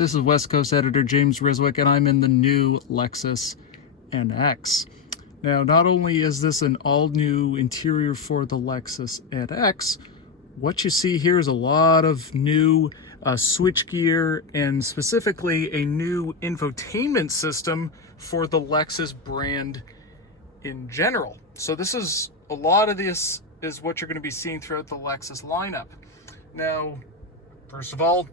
This is Coast Editor James Riswick, and I'm in the new Lexus NX. Now, not only is this an all-new interior for the Lexus NX, what you see here is a lot of new switchgear and specifically a new infotainment system for the Lexus brand in general. So a lot of this is what you're going to be seeing throughout the Lexus lineup. Now, first of all,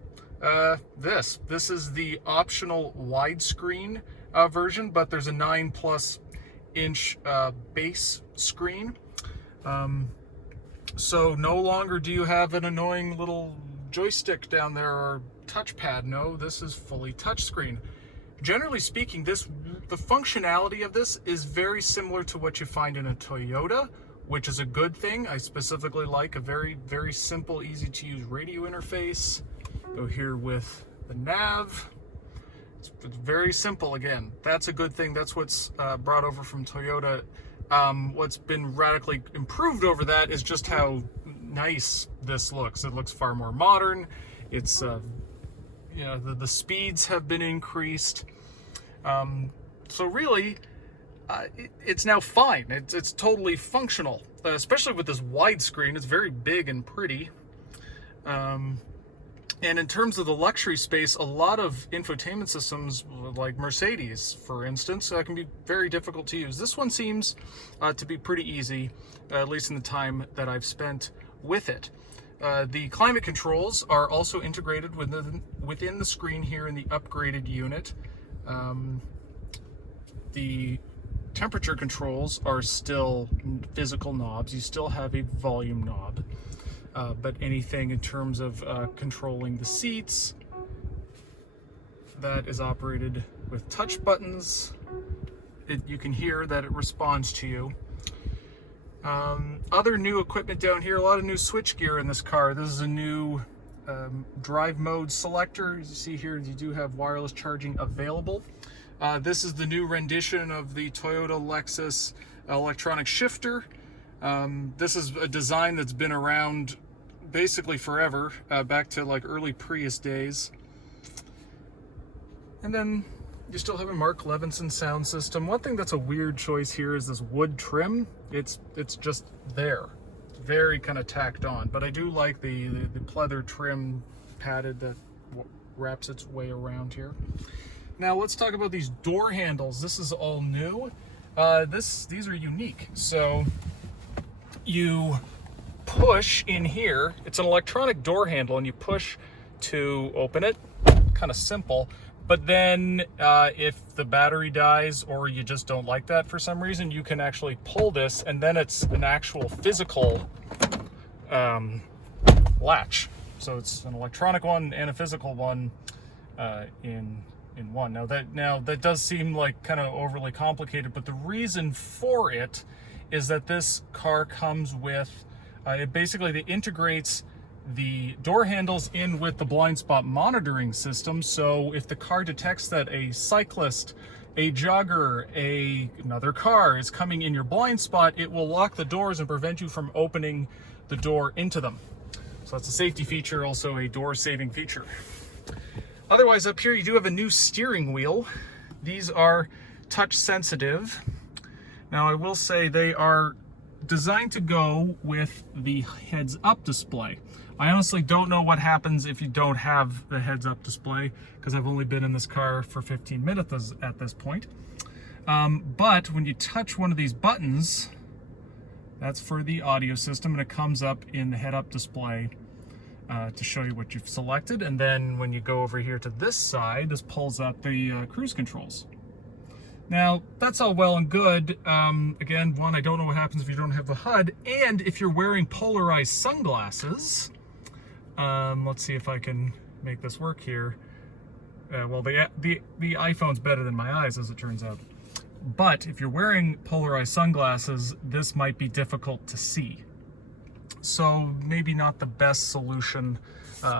this is the optional widescreen version, but there's a 9+ inch base screen. So no longer do you have an annoying little joystick down there or touchpad. No, this is fully touchscreen. Generally speaking, the functionality of this is very similar to what you find in a Toyota, which is a good thing. I specifically like a very, very simple, easy to use radio interface. Go here with the nav. It's very simple again. That's a good thing. That's what's brought over from Toyota. What's been radically improved over that is just how nice this looks. It looks far more modern. It's the speeds have been increased. So really, it's now fine. It's totally functional, especially with this widescreen. It's very big and pretty. And in terms of the luxury space, a lot of infotainment systems, like Mercedes, for instance, can be very difficult to use. This one seems to be pretty easy, at least in the time that I've spent with it. The climate controls are also integrated within the screen here in the upgraded unit. The temperature controls are still physical knobs. You still have a volume knob. But anything in terms of controlling the seats, that is operated with touch buttons. You can hear that it responds to you. Other new equipment down here, a lot of new switchgear in this car. This is a new drive mode selector. As you see here, you do have wireless charging available. This is the new rendition of the Toyota Lexus electronic shifter. This is a design that's been around basically forever, back to like early Prius days. And then you still have a Mark Levinson sound system. One thing that's a weird choice here is this wood trim. It's just there. It's very kind of tacked on, but I do like the pleather trim padded that wraps its way around here. Now let's talk about these door handles. This is all new. These are unique. So you push in here. It's an electronic door handle, and you push to open it. Kind of simple. But then if the battery dies or you just don't like that for some reason, you can actually pull this, and then it's an actual physical latch. So it's an electronic one and a physical one in one. Now that does seem like kind of overly complicated, but the reason for it is that this car comes with it integrates the door handles in with the blind spot monitoring system. So if the car detects that a cyclist, a jogger, another car is coming in your blind spot, it will lock the doors and prevent you from opening the door into them. So that's a safety feature, also a door saving feature. Otherwise, up here you do have a new steering wheel. These are touch sensitive. Now I will say they are designed to go with the heads-up display. I honestly don't know what happens if you don't have the heads-up display, because I've only been in this car for 15 minutes at this point. But when you touch one of these buttons, that's for the audio system, and it comes up in the head-up display to show you what you've selected. And then when you go over here to this side, this pulls up the cruise controls. Now, that's all well and good. Again, one, I don't know what happens if you don't have the HUD, and if you're wearing polarized sunglasses. Let's see if I can make this work here. Well, the iPhone's better than my eyes, as it turns out. But if you're wearing polarized sunglasses, this might be difficult to see. So maybe not the best solution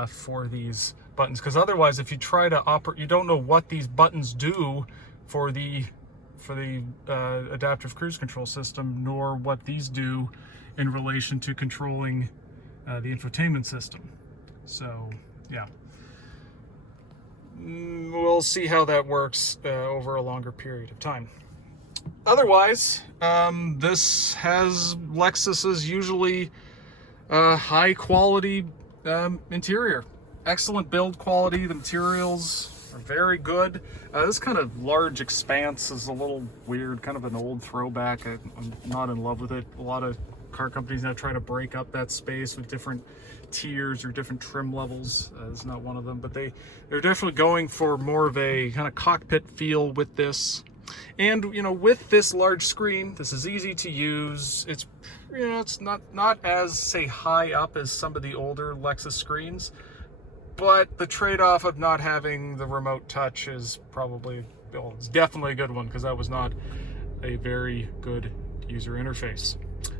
for these buttons, because otherwise, if you try to operate, you don't know what these buttons do for the adaptive cruise control system, nor what these do in relation to controlling the infotainment system. So yeah, we'll see how that works over a longer period of time. Otherwise, this has Lexus's usually high quality interior. Excellent build quality. The materials are very good. This kind of large expanse is a little weird, kind of an old throwback. I'm not in love with it. A lot of car companies now try to break up that space with different tiers or different trim levels. It's not one of them, but they're definitely going for more of a kind of cockpit feel with this. And you know, with this large screen, this is easy to use. It's, you know, it's not as, say, high up as some of the older Lexus screens, but the trade-off of not having the remote touch is probably, well, it's definitely a good one, because that was not a very good user interface.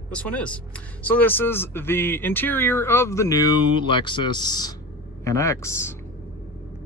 This one is. So this is the interior of the new Lexus NX.